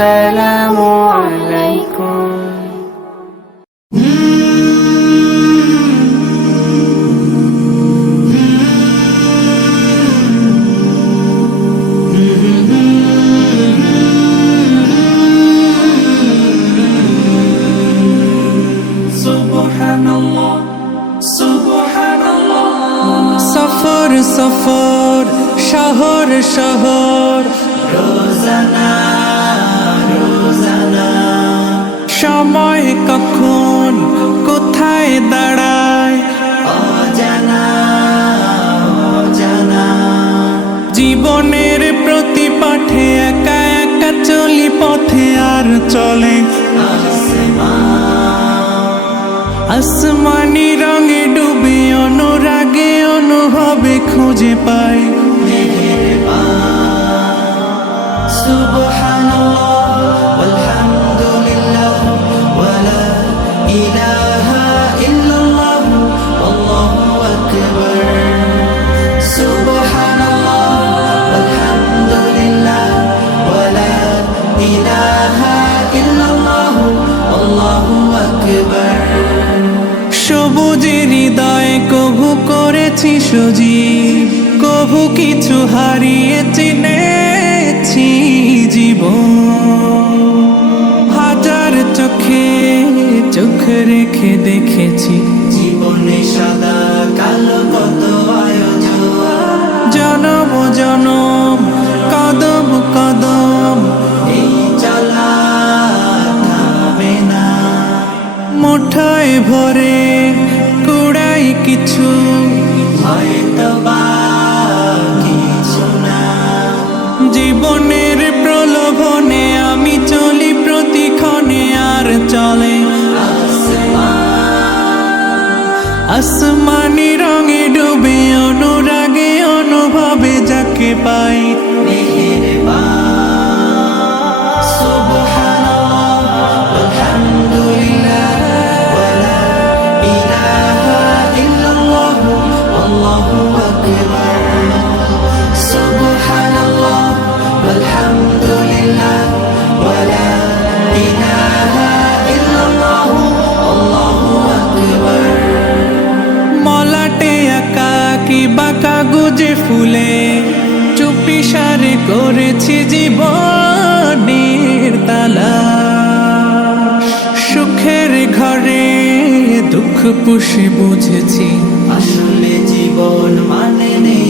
السلام عليكم. سبحان الله سبحان الله شهر شهر সময় কখন কোথায় দাঁড়ায়? অজানা অজানা। জীবনের প্রতি পাঠে একা একা চলি পথে আর চলে। আসমানি। রঙে ডুবে অনুরাগে অনুভবে খুঁজে পাই। সুবহানাল্লাহ সবুজের হৃদয় কভু করেছি সজীব কভু কিছু হারিয়ে চিনেছি রেখে দেখেছি। জীবনে সাদা কালো কত জনম জনম কদম কদম। এই চলা থামে না। মুঠায় ভরে কুড়াই কিছু। হয়তো আসমানি রঙে ডুবে অনুরাগে অনুভবে যাকে পাই। মলাটে ফুলে চুপি সারি করেছি জীবনের তালা। সুখের ঘরে দুঃখ পুষে বুঝেছি, আসলে জীবন মানে নেই।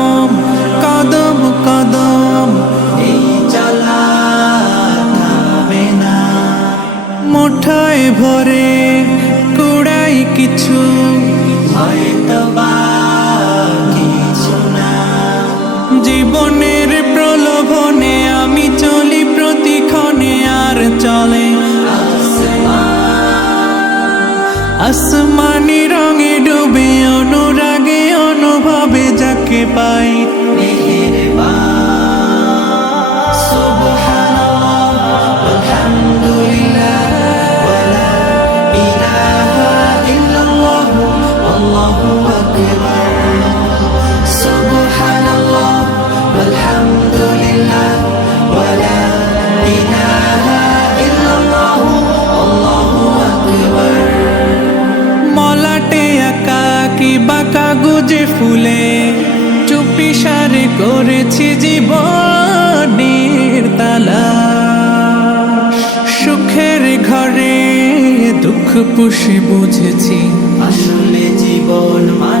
মুঠায় ভরে কুড়াই কিছু। জীবনের প্রলোভনে আমি চলি প্রতিক্ষণে আর চলে। আসমানি করেছি জীবনের তালা। সুখের ঘরে দুঃখ পুষি বুঝেছি। আসলে জীবন মান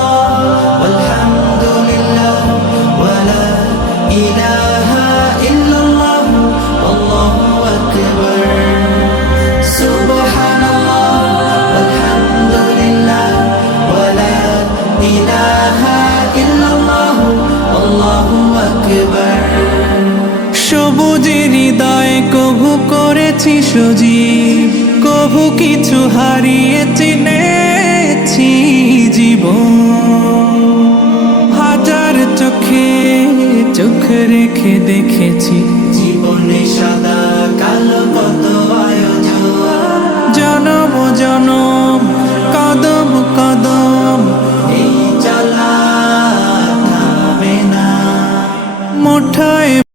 রোজানা সজীব? কভু কিছু হারিয়ে চিনেছি জীবন। হাজার চোখে চোখ রেখে দেখেছি জীবনে